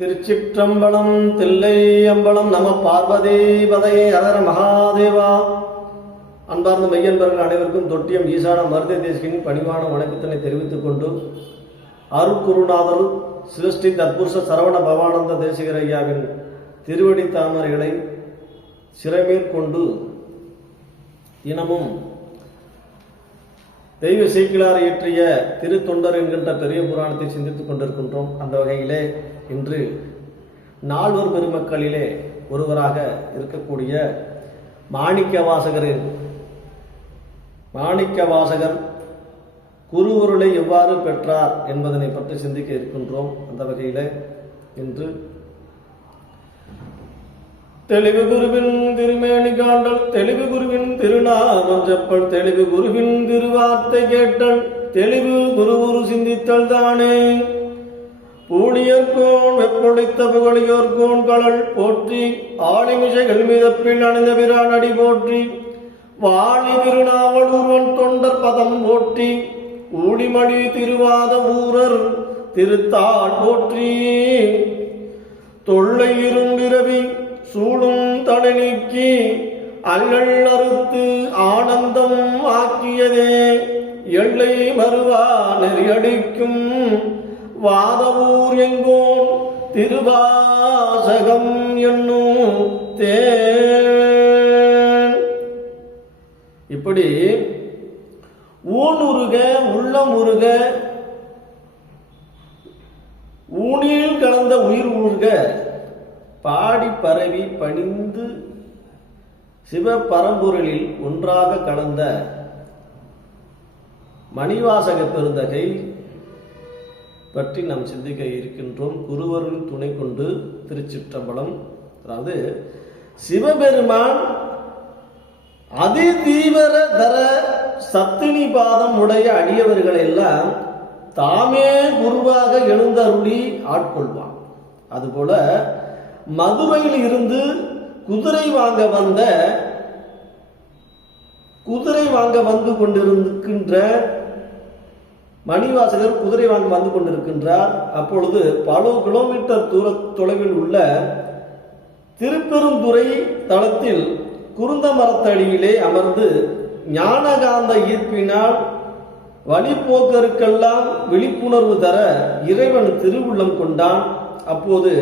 திருச்சிற்றம்பலம் தில்லை அம்பலம் நம பார்வதி பதையே ஹர மகாதேவா. அன்பார்ந்த மெய்யன்பர்கள் அனைவருக்கும் தொட்டியம் ஈசான மருத தேசிகின் பணிவான வணக்கத்தினை தெரிவித்துக் கொண்டு அருட்குருநாதர் சிருஷ்டி தத்புருஷ சரவண பவானந்த தேசிகர் ஐயாவின் திருவடி தாமரைகளை சிறமேற்கொண்டு தினமும் தெய்வ சீக்கிலார் இயற்றிய திருத்தொண்டர் என்கின்ற பெரிய புராணத்தை சிந்தித்துக் கொண்டிருக்கின்றோம். அந்த வகையிலே இன்று நால்வர் பெருமக்களிலே ஒருவராக இருக்கக்கூடிய மாணிக்கவாசகர் குருவருளை எவ்வாறு பெற்றார் என்பதனை பற்றி சிந்திக்க இருக்கின்றோம். அந்த வகையிலே இன்று தெளிவு குருவின் திருமேனி காண்டல், தெளிவு குருவின் திருநாமம் செப்பல், தெளிவு குருவின் திருவார்த்தை கேட்டல், தெளிவு குருவுரு சிந்தித்தல் தானே. பூணியர்கோன் வெப்பொழித்த புகழியோர்கோன் கடல் போற்றி, ஆளிமிசைகள் மீதப்பில் அணிந்த பிரான் அடி போற்றி, வாழி திருநாவலூர்வன் தொண்டர் பதம் போற்றி, ஊழிமணி திருவாத ஊரர் திருத்தாள் போற்றி, தொல்லை இரும்பிரவி சூடும் தடை நீக்கி அல்லல் அறுத்து ஆனந்தம் ஆக்கியதே, எல்லை மறுவா நெறியடிக்கும் வாதவூர் எங்கோன் திருவாசகம் என்னும் தேன். இப்படி ஊனுருக உள்ளமுருக ஊனில் கலந்த உயிர் ஊர்க பாடி பரவி பணிந்து சிவ பரம்பொருளில் ஒன்றாக கலந்த மணிவாசக பெருந்தகை பற்றி நாம் சிந்திக்க இருக்கின்றோம். குருவரின் துணை கொண்டு திருச்சிற்றம்பலம். அதாவது சிவபெருமான் அதி தீவிர தர சத்தினி பாதம் உடைய அடியவர்கள் எல்லாம் தாமே குருவாக எழுந்தருளி ஆட்கொள்வான். அதுபோல மதுரையில் இருந்து குதிரை வாங்க வந்து கொண்டிருக்கின்ற மணிவாசகர் குதிரை வாங்க வந்து கொண்டிருக்கின்றார். அப்பொழுது பல கிலோமீட்டர் தொலைவில் உள்ள திருப்பெருந்துறை தளத்தில் குருந்த மரத்தடியிலே அமர்ந்து ஞானகாந்த ஈர்ப்பினால் வழிபோக்கருக்கெல்லாம் விழிப்புணர்வு தர இறைவன் திருவுள்ளம் கொண்டான். அப்போது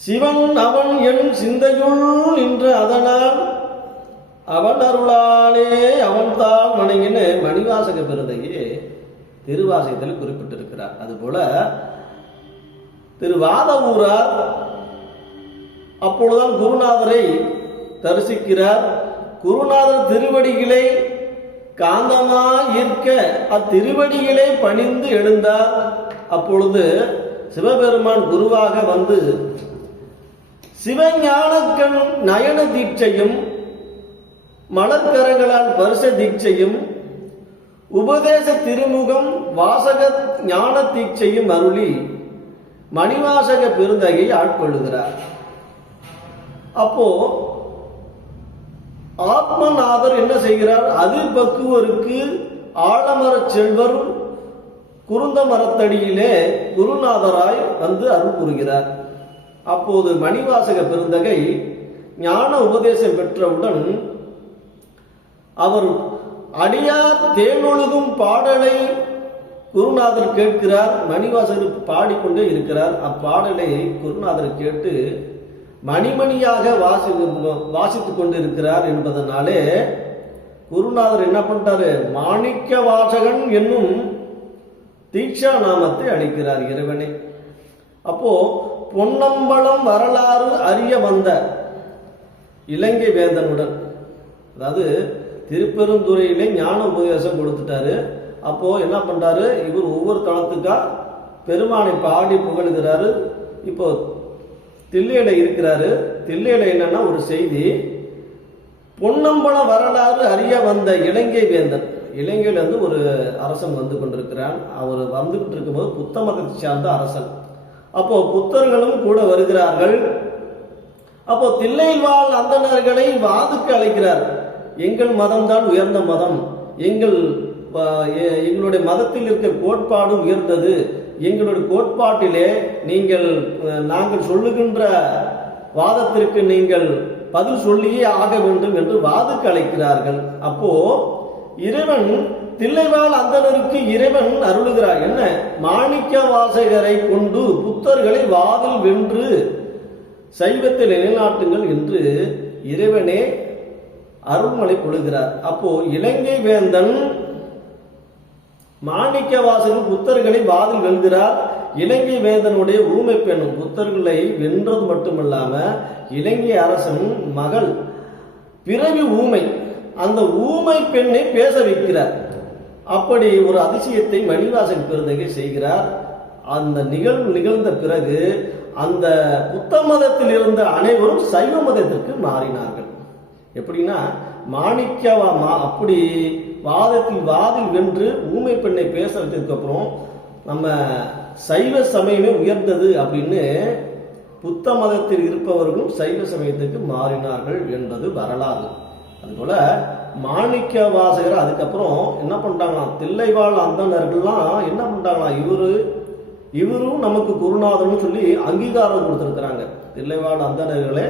சிவன் அவன் என் சிந்தையுள் நின்ற அதனால் அவன் அருளாலே அவன் தான் வணங்கின மணிவாசக பெருந்தையே திருவாசகத்தில் குறிப்பிட்டிருக்கிறார். அதுபோல திருவாதவூரார் அப்பொழுதுதான் குருநாதரை தரிசிக்கிறார். குருநாதர் திருவடிகளை காந்தமா ஈர்க்க அத்திருவடிகளை பணிந்து எழுந்தார். அப்பொழுது சிவபெருமான் குருவாக வந்து சிவஞானக்கண் நயன தீட்சையும் மலர்கரங்களால் பரிச தீட்சையும் உபதேச திருமுகம் வாசக ஞான தீட்சையும் அருளி மணிவாசக பெருந்தகையை ஆட்கொள்ளுகிறார். அப்போ ஆத்மநாதர் என்ன செய்கிறார்? அதிபக்குவருக்கு ஆலமர செல்வர் குருந்த மரத்தடியிலே குருநாதராய் வந்து அருள் கூறுகிறார். அப்போது மணிவாசக பெருந்தகை ஞான உபதேசம் பெற்றவுடன் அவர் அடியார் தேனொழுகும் பாடலை குருநாதர் கேட்கிறார். மணிவாசகர் பாடிக்கொண்டே இருக்கிறார். அப்பாடலை குருநாதர் கேட்டு மணிமணியாக வாசித்துக் கொண்டு இருக்கிறார் என்பதனாலே குருநாதர் என்ன பண்றாரு? மாணிக்க வாசகன் என்னும் தீட்சா நாமத்தை அளிக்கிறார் இறைவனை. அப்போ பொன்னம்பலம் வரலாறு அறிய வந்த இலங்கை வேந்தனுடன், அதாவது திருப்பெருந்துறையிலே ஞான உபதேசம் கொடுத்துட்டாரு. அப்போ என்ன பண்றாரு? இவர் ஒவ்வொரு தளத்துக்கா பெருமானை பாடி புகழுகிறாரு. இப்போ தில்லையில இருக்கிறாரு. தில்லையில என்னன்னா ஒரு செய்தி, பொன்னம்பலம் வரலாறு அறிய வந்த இலங்கை வேந்தன், இலங்கையில இருந்து ஒரு அரசன் வந்து கொண்டிருக்கிறான். அவர் வந்துகிட்டு இருக்கும்போது புத்த மதத்தை சார்ந்த அரசன். அப்போ புத்தர்களும் கூட வருகிறார்கள். அப்போ தில்லையில் வாழ் அந்தணர்களை வாதுக்கு அழைக்கிறார். எங்கள் மதம் தான் உயர்ந்த மதம், எங்களுடைய மதத்தில் இருக்கிற கோட்பாடு உயர்ந்தது, எங்களுடைய கோட்பாட்டிலே நாங்கள் சொல்லுகின்ற வாதத்திற்கு நீங்கள் பதில் சொல்லியே ஆக வேண்டும் என்று வாதுக்கு அழைக்கிறார்கள். அப்போ இறைவன் தில்லைவாழ் அந்தணருக்கு இறைவன் அருளுகிறார். என்ன? மாணிக்க வாசகரை கொண்டு புத்தர்களை வாதில் வென்று சைவத்தில் நிலைநாட்டுங்கள் என்று இறைவனே அருள்மலை கொள்கிறார். அப்போ இலங்கை வேந்தன் மாணிக்க வாசகர் புத்தர்களை வாதில் வெல்கிறார். இலங்கை வேந்தனுடைய ஊமை பெண்ணும் புத்தர்களை வென்றது மட்டுமல்லாம இலங்கை அரசன் மகள் பிறவி ஊமை, அந்த ஊமை பெண்ணை பேச வைக்கிறார். அப்படி ஒரு அதிசயத்தை மணிவாசகர் பெருந்தகை செய்கிறார். அந்த நிகழ்வு நிகழ்ந்த பிறகு அந்த புத்த மதத்தில் இருந்த அனைவரும் சைவ மதத்திற்கு மாறினார்கள். எப்படின்னா அப்படி வாதில் வென்று ஊமை பெண்ணை பேச வைத்ததுக்கு அப்புறம் நம்ம சைவ சமயமே உயர்ந்தது அப்படின்னு புத்த மதத்தில் இருப்பவர்களும் சைவ சமயத்துக்கு மாறினார்கள் என்பது வரலாறு. அதுபோல மாணிக்க வாசகர் அதுக்கப்புறம் என்ன பண்றாங்களாம், தில்லைவாழ் அந்தணர்கள்லாம் என்ன பண்றாங்களாம், இவரும் நமக்கு குருநாதன் சொல்லி அங்கீகாரம் கொடுத்திருக்கிறாங்க. தில்லைவாழ் அந்தணர்களே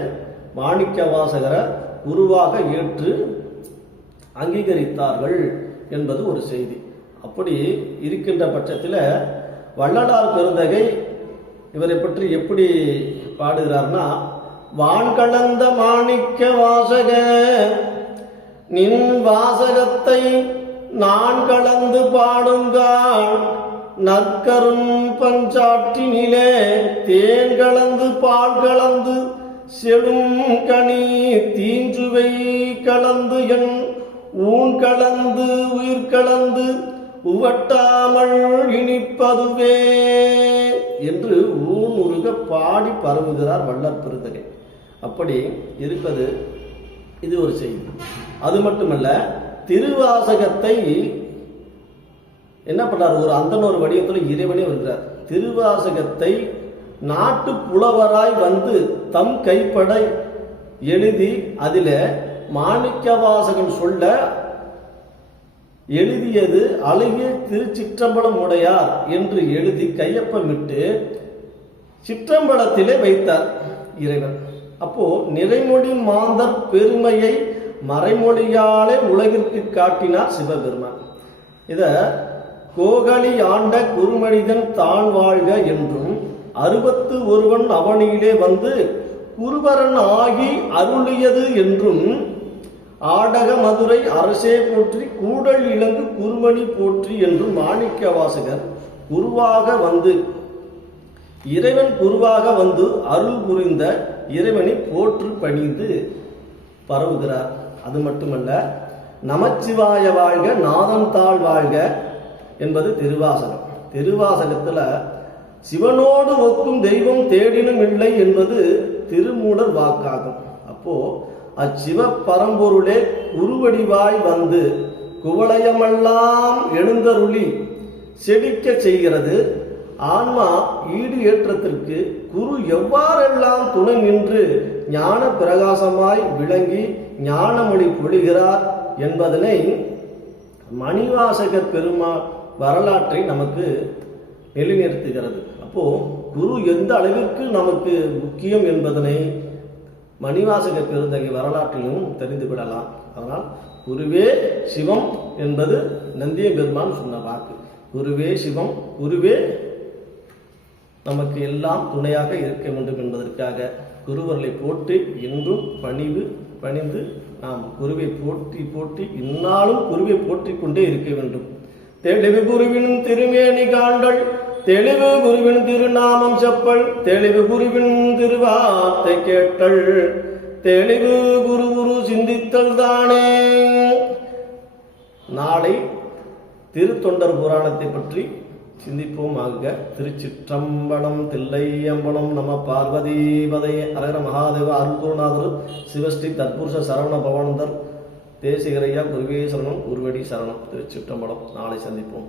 மாணிக்க வாசகரை குருவாக ஏற்று அங்கீகரித்தார்கள் என்பது ஒரு செய்தி. அப்படி இருக்கின்ற பட்சத்தில் வள்ளலார் பெருந்தகை இவரை பற்றி எப்படி பாடுகிறார்னா, வான்கலந்த மாணிக்க வாசக நின் வாசகத்தை நான் கலந்து பாடுங்கான், நற்கரும் பஞ்சாற்றினிலே தேன் கலந்து பால் கலந்து செடும் கனி தீஞ்சுவை கலந்து என் ஊன் கலந்து உயிர் கலந்து உவட்டாமல் இனிப்பதுவே என்று ஊன் உருக பாடி பரவுகிறார் வள்ளற் பெருந்தகை. அப்படி இருப்பது இது ஒரு செய்தி. அது மட்டுமல்ல, திருவாசகத்தை என்ன பண்றார், ஒரு அந்தனொரு வடிவத்தில் இறைவனே வருகிறார். திருவாசகத்தை நாட்டு புலவராய் வந்து தம் கைப்பட எழுதி அதில மாணிக்க வாசகன் சொல்ல எழுதியது அழகிய திருச்சிற்றம்பலம் உடையார் என்று எழுதி கையொப்பமிட்டு சிற்றம்பலத்திலே வைத்தார் இறைவன். அப்போ நிறைமொழி மாந்தர் பெருமையை மறைமொழியாலே உலகிற்கு காட்டினார் சிவபெருமான். இத கோகலி ஆண்ட குருமனிதன் தான் வாழ்க என்றும் 61 அவனியிலே வந்து குருவரன் ஆகி அருளியது என்றும் ஆடக மதுரை அரசே போற்றி கூடல் இலங்கு குருமணி போற்றி என்றும் மாணிக்க வாசகர் குருவாக வந்து இறைவன் குருவாக வந்து அருள் புரிந்த இறைவனை போற்று பணிந்து பரவுகிறார். அது மட்டுமல்ல, நமச்சிவாய வாழ்க நாதன் தாழ் வாழ்க என்பது திருவாசகம். திருவாசகத்துல சிவனோடு ஒக்கும் தெய்வம் தேடினும் இல்லை என்பது திருமூலர் வாக்காகும். அப்போ அச்சிவ பரம்பொருளே குருவடிவாய் வந்து குவளையமெல்லாம் எழுந்தருளி செழிக்க செய்கிறது. ஆன்மா ஈடு ஏற்றத்திற்கு குரு எவ்வாறெல்லாம் துணை நின்று ஞான பிரகாசமாய் விளங்கி ஞானமொழி பொழிகிறார் என்பதனை மணிவாசகர் பெருமாள் வரலாற்றை நமக்கு நிலைநிறுத்துகிறது. அப்போ குரு எந்த அளவிற்கு நமக்கு முக்கியம் என்பதனை மணிவாசகர் பெருந்தகை வரலாற்றிலும் தெரிந்து விடலாம். அதனால் குருவே சிவம் என்பது நந்திய பெருமான் சொன்ன வாக்கு. குருவே சிவம், குருவே நமக்கு எல்லாம் துணையாக இருக்க வேண்டும் என்பதற்காக குருவர்களை போற்றி இன்றும் பணிந்து நாம் குருவை போற்றி இந்நாளும் குருவை போற்றி கொண்டே இருக்க வேண்டும். தெளிவு குருவின் திருமேனி காண்டல், தெளிவு குருவின் திருநாமம் செப்பல், தெளிவு குருவின் திருவார்த்தை கேட்டல், தெளிவு குரு சிந்தித்தல் தானே. நாளை திருத்தொண்டர் புராணத்தை பற்றி சிந்திப்போம் ஆக. திருச்சிற்றம்பலம், தில்லையம்பலம், நம பார்வதி பதையே. அரகர மகாதேவ அருள்குருநாதர் சிவஸ்ரீ தற்புருஷ சரவண பவானந்தர் தேசிகரையா குருவே சரணம், குருவடி சரணம். திருச்சிற்றம்பலம். நாளை சந்திப்போம்.